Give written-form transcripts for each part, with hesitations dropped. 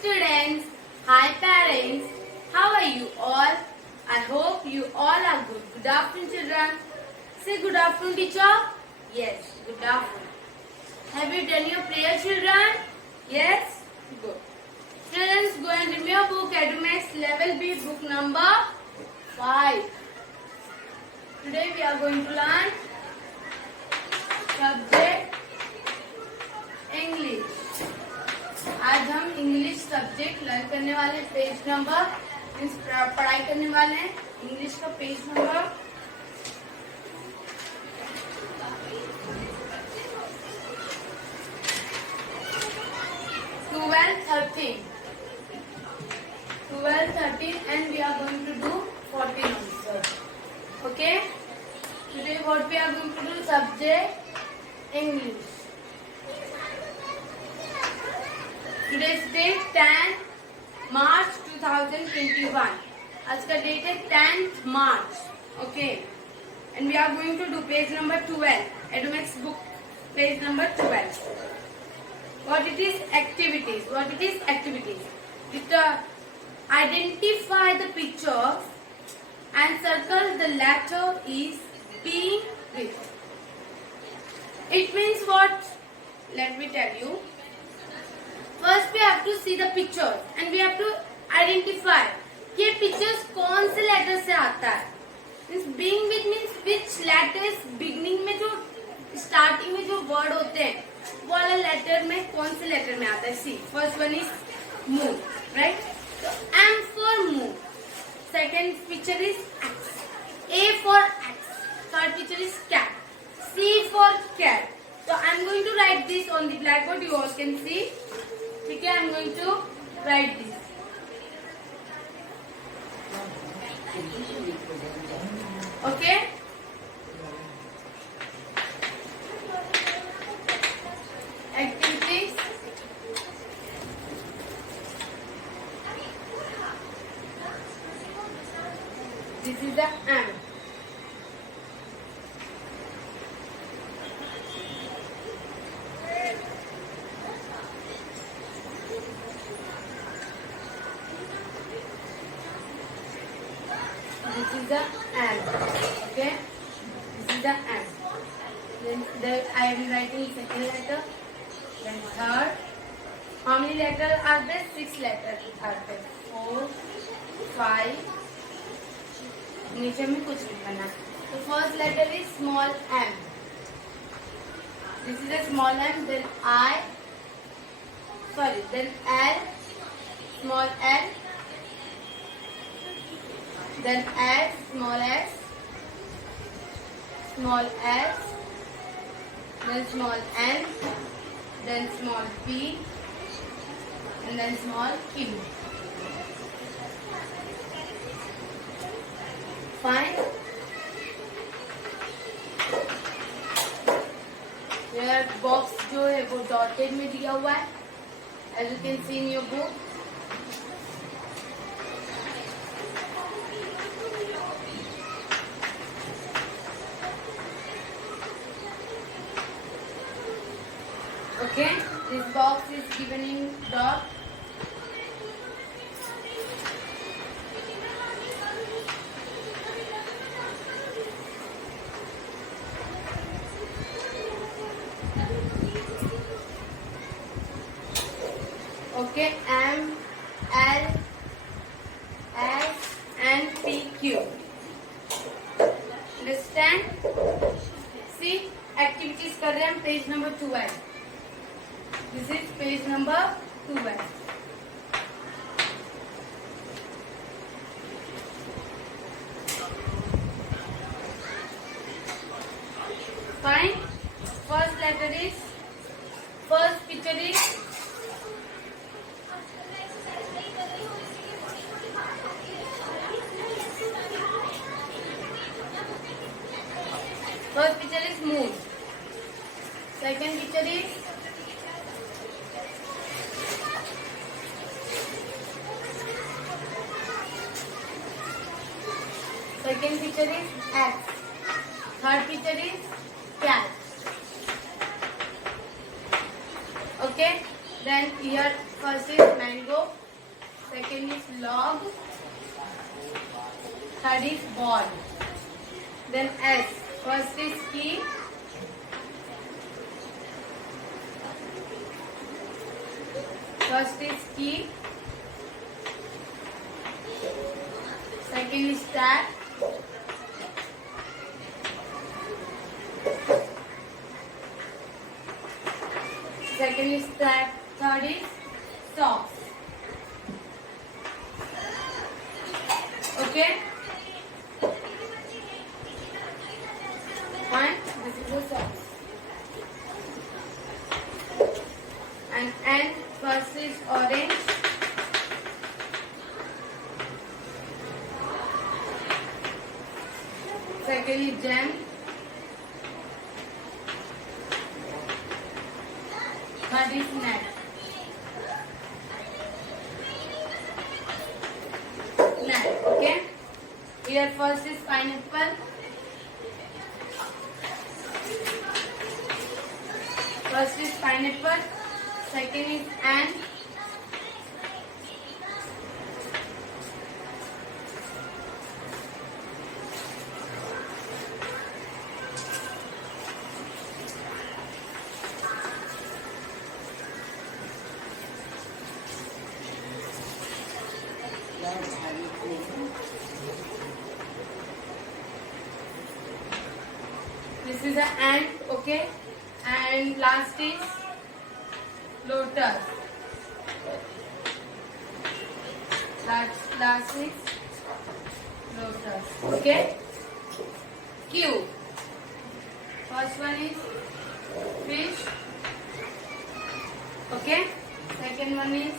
students, hi parents, how are you all? I hope you all are good. Good afternoon children. Say good afternoon teacher. Yes, good afternoon. Have you done your prayer children? Yes, good. Students, go and read your book Edumax Level B book number 5. Today we are going to learn subject English. आज हम English subject learn करने वाले page number पढ़ाई करने वाले हैं English का page number 12, 13 and we are going to do 14 also. Okay? Today what we are going to do subject English. Today's date 10 March 2021. आज का डेट है 10th March. Okay. And we are going to do page number 12. Edumax book page number 12. What it is activities. What it is activities. It identify the pictures and circle the letter is being with. It means what? Let me tell you. First we have to see the pictures and we have to identify ये pictures कौन से letter से आता है. Means being with means which letters beginning में जो starting में जो word होते हैं वो वाला letter में कौन से letter में आता है. See, first one is moon, right? So M for moon. Second picture is X. A for X. Third picture is cat. C for cat. So I am going to write this on the blackboard. You all can see. ठीक है, I am going to write this. Okay. Activities. This is the M. This is the M. Okay. This is the M. Then I am writing second letter. Then third. How many letters are there? 6 letters are there. 4, 5. नीचे में कुछ नहीं करना. So first letter is small m. This is a small m. Then I. Sorry. Then L. Small l. Then S. Small s. Small s. Then small n. Then small p. And then small q. Fine. Your box जो है वो dotted में दिया हुआ है. As you can see in your book. Okay. This box is given in dot. Okay, M, L, S and P, Q. Understand? See, activities कर रहे हैं हम page number 12. This is page number 12. Fine. First letter is, first picture is moon. Second picture is X. Third picture is cat. Okay. Then here first is mango, second is log, third is ball. Then S, first is key, first is key, second is tap, second is tap, third is socks. Okay? One, this is the socks. And N, first is orange, second is jam, third is net. Net, okay? Here first is pineapple, first is pineapple, second is ant, this is an ant, okay? And last is lotus. Last is lotus. Okay? Q. First one is fish. Okay? Second one is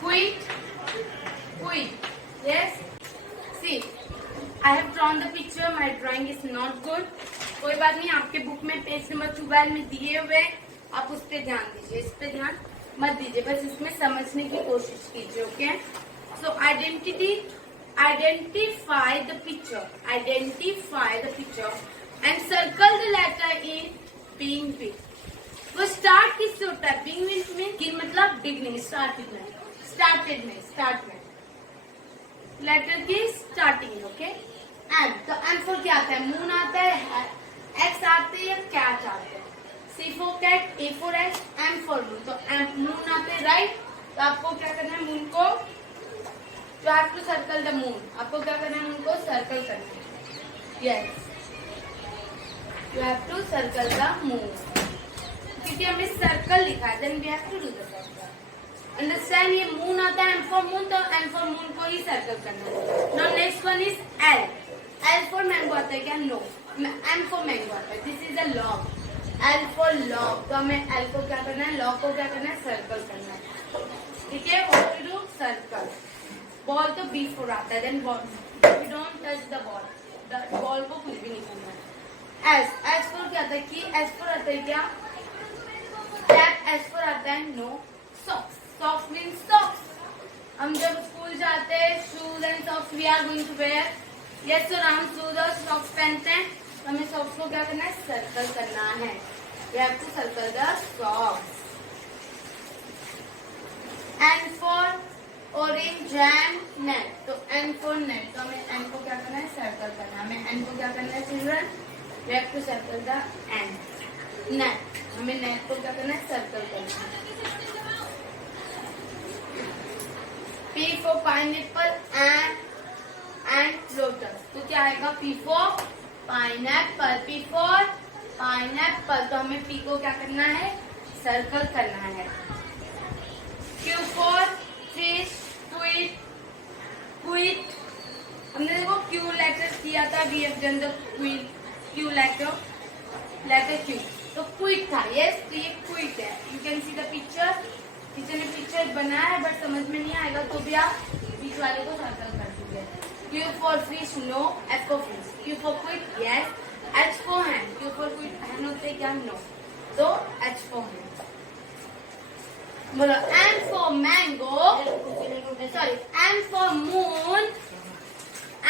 quit. Quit. Yes? See, I have drawn the picture. My drawing is not good. कोई बात नहीं, आपके book में page number 12 में दिए हुए, आप उस पे ध्यान दीजिए, इस पे ध्यान मत दीजिए, बस इसमें समझने की कोशिश कीजिए. Okay? So identify the picture and circle the letter in बिंग विथ. वो स्टार्ट किससे होता है? बिंग विथ में मतलब बिगनिंग, स्टार्ट में लेटर की स्टार्टिंग. ओके? एम, तो एम फॉर क्या आता है? मून आता है, एक्स आते हैं या कैट आते हैं? C for cat, A for axe, M for moon. तो एम मून आते हैं, राइट? तो आपको क्या करना है? मून को you have to circle the moon. आपको क्या करना है? मून को सर्कल करना है. Yes, you have to circle the moon, क्योंकि हमें सर्कल लिखा है. Then we have to do the circle. Understand? ये मून आता है, एम फॉर मून, तो एम फॉर मून को ही सर्कल करना है. Now next one is L. L for mango आता है क्या? नो. एम फॉर मैंगो आता है. This is a log. L for log. तो हमें एल को क्या करना है? लॉग को क्या करना है? सर्कल करना है. ठीक है? What to do? Circle. Ball तो बी फॉर आता है. Then ball, you don't touch the ball. Ball को कुछ भी नहीं करना है. एस. एस फॉर क्या आता है? की. एस फॉर आता है क्या? टैप. एस फॉर आता है no. Socks. Socks means socks. हम जब स्कूल जाते हैं, shoes and socks we are going to wear. Yes sir, हम शूज और सॉक्स पहनते हैं, तो हमें सॉक्स को क्या करना है? सर्कल करना है. We have to circle the socks. N for orange and net. तो एन फॉर नेट. तो हमें एन को क्या करना है? सर्कल करना है. हमें एन को क्या करना है children? We have to circle the N. Net. हमें नेट को क्या करना है? सर्कल करना है. P for pineapple and lotus. तो क्या आएगा? P for pineapple. P for pineapple. तो हमें P को क्या करना है? सर्कल करना है. Q for fish, quit. हमने देखो Q लेटर किया था. We have done the Q letter Q. तो quit था. Yes, तो ये quit है. You can see the picture. Teacher ने पिक्चर बनाया है, बट समझ में नहीं आएगा तो भी आप बीच वाले को सर्कल कर दीजिए. Q for fish, no. F for fish. Q for quit, yes. H for hand. Q for quit, hand होते क्या? No. तो H for hand. बोलो. M for mango. Sorry. M for moon.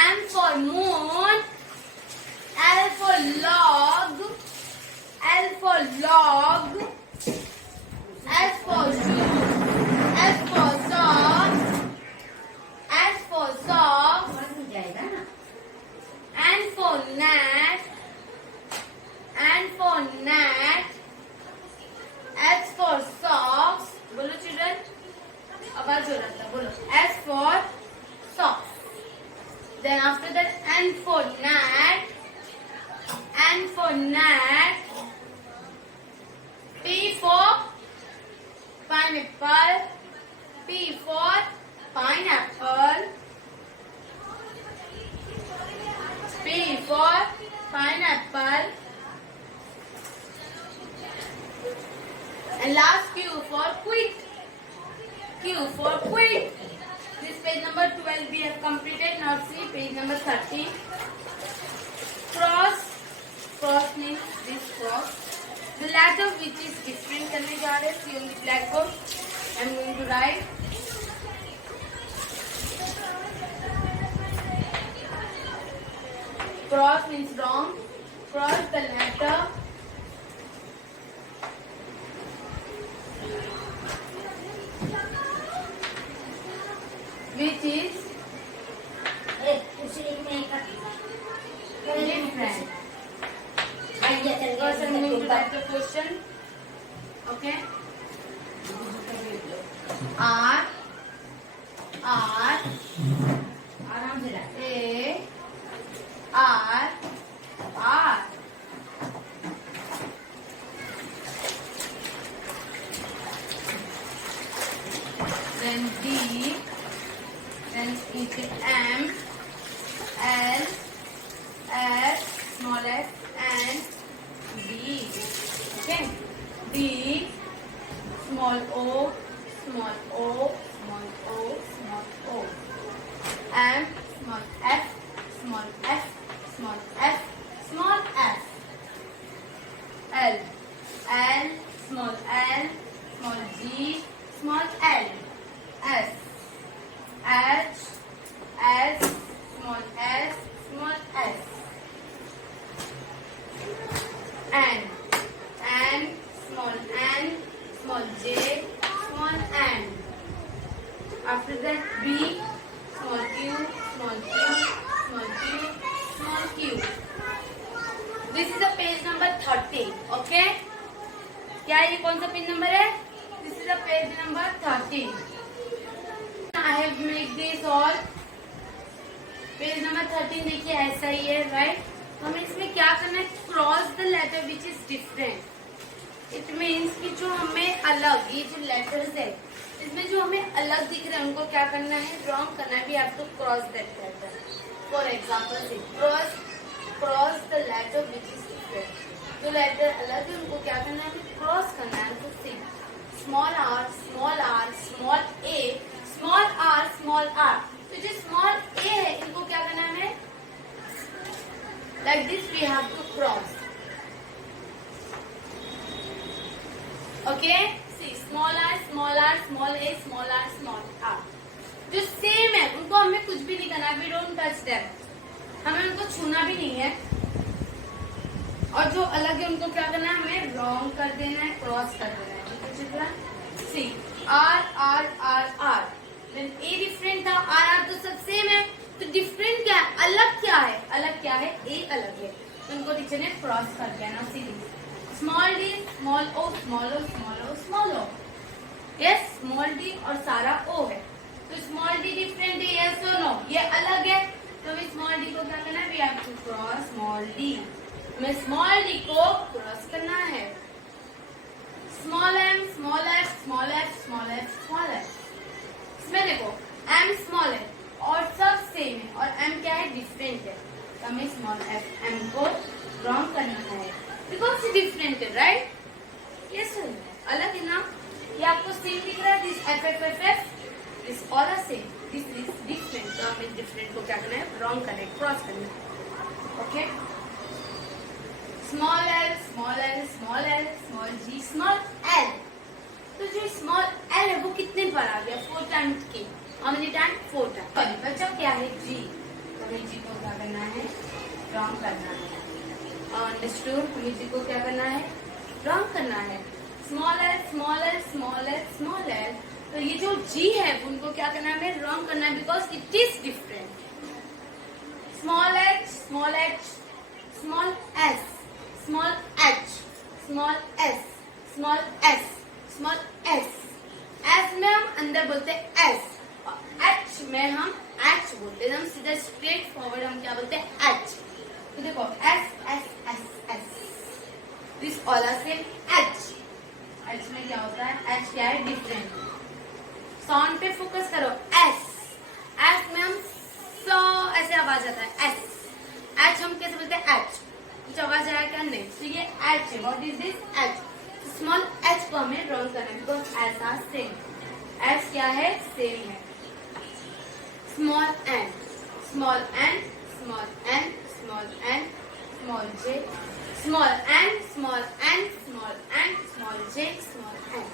M for moon. L for log. L for log. S for shoe, S for socks, S for socks, N for net, N for net, S for socks. बोलो children, आवाज हो रहा था, बोलो S for socks. Then after that N for net, N for net, P for pineapple, P for pineapple, P for pineapple, and last Q for quit, Q for quit. This page number 12 we have completed. Now see page number 13. Cross, cross means this cross. The letter which is different करने जा रहे हैं. See on the blackboard. I am going to write. Cross means wrong. Cross the letter which is different. First I'm going to write the question. Okay. R A R R. Then D. Then it's M, L, S, small s, and D. Okay. D, small o, small o, small o, small o. M, small f, small f, small f, small f. L, L, small l, small g, small l. S, H, S, small s, small s. N, small n, small j, small n. After that B, small q, small q, small q, small q. This is the page number 30. Okay? क्या ये कौन सा page number है? This is the page number 30. I have made this all. Page number 13 देखिए ऐसा ही है, right? हमें इसमें क्या करना है? Cross the letter which is different. It means कि जो हमें अलग, ये जो लेटर्स है इसमें जो हमें अलग दिख रहे हैं उनको क्या करना है? रॉन्ग करना है. We have to cross that letter. For example से cross the letter which is different. जो लेटर अलग है उनको क्या करना है? क्रॉस करना है. तो see small r, small a, small r, small r. तो जो स्मॉल a है इनको क्या करना है हमें? Like this we have to cross. Okay? See, small r, small a, small r, small r. जो सेम है उनको हमें कुछ भी नहीं करना. We don't touch them. हमें उनको छूना भी नहीं है. और जो अलग है उनको क्या करना है? हमें रॉन्ग कर देना है, क्रॉस कर देना है. ठीक है Chitra? See, r, r, r, r. Then a different था, r, r तो सब सेम है. तो डिफरेंट क्या है? अलग क्या है? अलग क्या है? ए अलग है. तो उनको टीचर ने क्रॉस कर दिया ना. सीधी स्मॉल डी, स्मॉल ओ, स्मॉल ओ, स्मॉल ओ, स्मॉल ओ. यस, स्मॉल डी और सारा ओ है. तो स्मॉल डी डिफरेंट है, यस और नो? ये अलग है. तो अभी स्मॉल डी को क्या करना है? We have to cross small D. हमें स्मॉल डी को क्रॉस करना है. Small M, small F, small F, small F, small F. इसमें देखो एम स्मॉल है और सब सेम है और m क्या है? डिफरेंट है. तो हमें स्मॉल एफ m को रॉन्ग करना है बिकॉज डिफरेंट है, राइट? यस अलग है ना. ये आपको सेम दिख रहा है. This F F F F, this all are same, this is different. तो हमें डिफरेंट को क्या करना है? रॉन्ग करना है, क्रॉस करना है. Okay. Small L, small L, small L, small G, small L. तो जो स्मॉल एल है वो कितने पर आ गया? 4 टाइम्स के. How many times? 4 times. बच्चा क्या है? G. तो हमें G को क्या करना है? रॉन्ग करना है. अंडरस्टूड? हमें G को क्या करना है? रॉन्ग करना है. Small L small L small L small L. तो ये जो जी है उनको क्या करना है, हमें रॉन्ग करना है because it is different. Small H small H small S small H small S small S small S. S में हम अंदर बोलते हैं एस और एच में हम एच बोलते हैं। हम सीधा स्ट्रेट फॉरवर्ड हम क्या बोलते हैं, एच। तो देखो S S S S, this all are same H. H में क्या होता है, एच क्या है, डिफरेंट। साउंड पे फोकस करो, एस। एस में हम सो ऐसे आवाज आता है, एस। एच हम कैसे बोलते हैं, एच। कुछ आवाज आया क्या, नहीं। तो ये एच है, what is this, H. Small H को हमें रॉन्ग करना है because S are same. H क्या है, सेम है। Small N small N small N small N small J small N small N small N small J small N.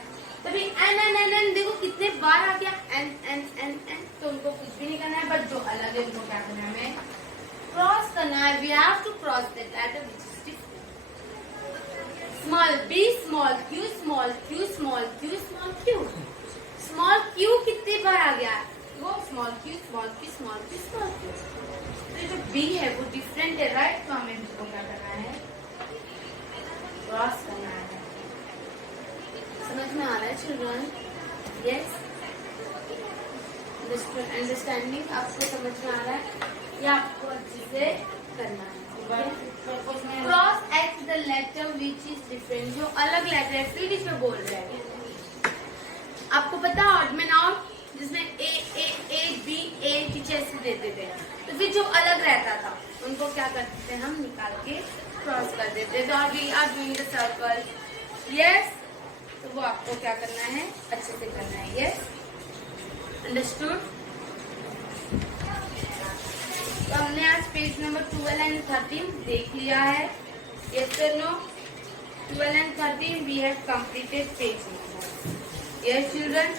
तभी N N N N देखो कितने बार आ गया, एन एन एन एन। तो उनको कुछ भी नहीं करना है, बट जो अलग है उनको क्या करना है, हमें क्रॉस करना है। We have to cross that letter which is different. Small B small Q small Q small Q small Q. Small Q कितनी बार आ गया, वो small Q small Q small Q small Q. तो जो बी है वो डिफरेंट है, राइट। तो हमें इसको क्या करना है, क्रॉस करना है। समझ में आ रहा है चिल्ड्रन? यस, अंडरस्टैंडिंग आपको समझ में आ रहा है? ये आपको अच्छे से करना है। Cross X the letter which is different, जो अलग लेटर है स्वीडिश में बोल रहे हैं। आपको पता है ऑड में नाउन जिसमें ए ए ए बी ए पीछे ऐसे देते थे, तो फिर जो अलग रहता था उनको क्या करते थे, हम निकाल के क्रॉस कर देते थे। और we are doing the circle, yes. तो वो आपको क्या करना है, अच्छे से करना है, यस। अंडरस्टूड? तो हमने आज पेज नंबर 12 एंड 13 देख लिया है, यस और no? 12 and 13 we have completed page number, yes children?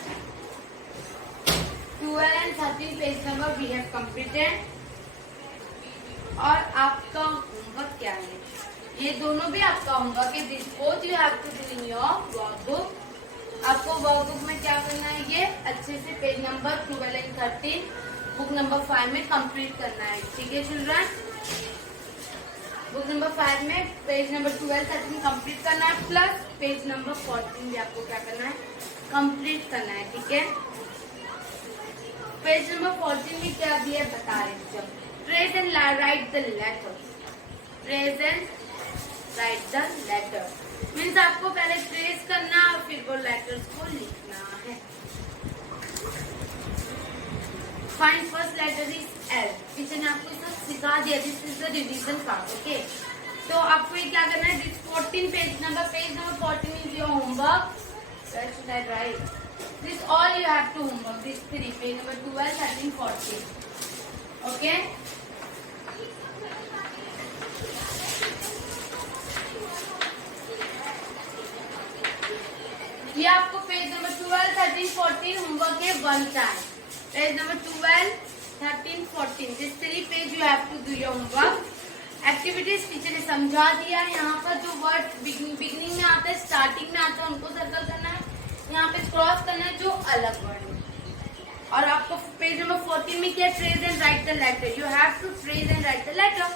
12 and 13 page number we have completed. और आपका होमवर्क क्या है, ये दोनों भी आपका होमवर्क है। This both you have to do in your workbook. आपको वर्कबुक में क्या करना है, ये अच्छे से page number 12 and 13 book number 5 में कंप्लीट करना है, ठीक है चिल्ड्रन? बुक नंबर 5 में पेज नंबर 12 13 कंप्लीट करना है, प्लस पेज नंबर 14 भी आपको क्या करना है, कंप्लीट करना है, ठीक है? पेज नंबर 14 में क्या दिया बता रहे थे, trace and write the letter. Trace and write the letter means आपको पहले ट्रेस करना और फिर वो लेटर्स को लिखना है। Find first letter is L. पीछे ने आपको इसको सिखा दिया, this is the revision part, okay? तो आपको ये क्या करना है, this 14 page number 14 is your homework. Where should I write? This all you have to homework. This 3 page number 12, 13, 14. Okay? ये आपको पेज नंबर 12, 13, 14 होमवर्क है one time. Page number 12, 13, 14 this 3 page you have to do your homework. Activities teacher ने समझा दिया है। यहाँ पर जो वर्ड बिगनिंग में आता है, स्टार्टिंग में आता है, उनको सर्कल करना है। यहाँ पे क्रॉस करना है जो अलग वर्ड है। और आपको पेज नंबर 14 में क्या, trace and write the letter. You have to trace and write the letter.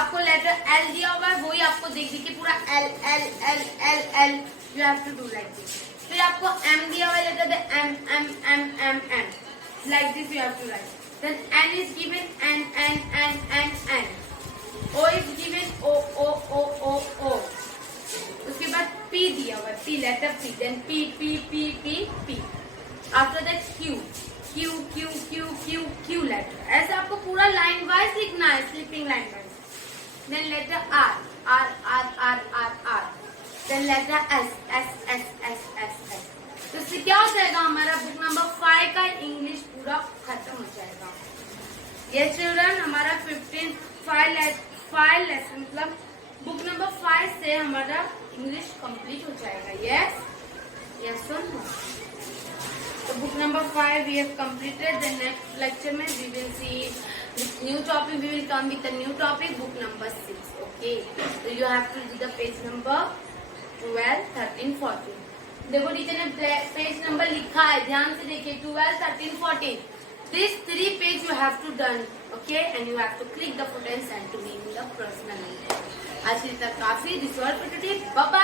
आपको लेटर एल दिया हुआ है, वही आपको देख देखिए पूरा L L L L L you have to do like this. फिर आपको एम दिया हुआ है, letter M M M M M like this you have to write. Then N is given N N N N N. O is given O O O O O। उसके बाद P दिया हुआ है, P letter P, then P P P P P। After that Q Q Q Q Q Q letter. ऐसे आपको पूरा line wise लिखना है, sleeping line wise. Then letter R R R R R R। Then letter S S S S S S। तो इससे क्या हो जाएगा, हमारा बुक नंबर 5 का इंग्लिश पूरा खत्म हो जाएगा। ये चिल्ड्रन हमारा 5 लेसन मतलब बुक नंबर 5 से हमारा इंग्लिश कंप्लीट हो जाएगा। यस यस और नो? तो book number 5 we have completed. The next lecture में we will see new topic, we will come with the new topic book number 6। Okay, so you have to do the page number 12, 13, 14. देखो teacher ने page number लिखा है, ध्यान से देखिए 12, 13, 14. These 3 pages you have to done, okay? And you have to click the photo and send to me in the personal email. आज तक काफी. This was for today. Bye bye.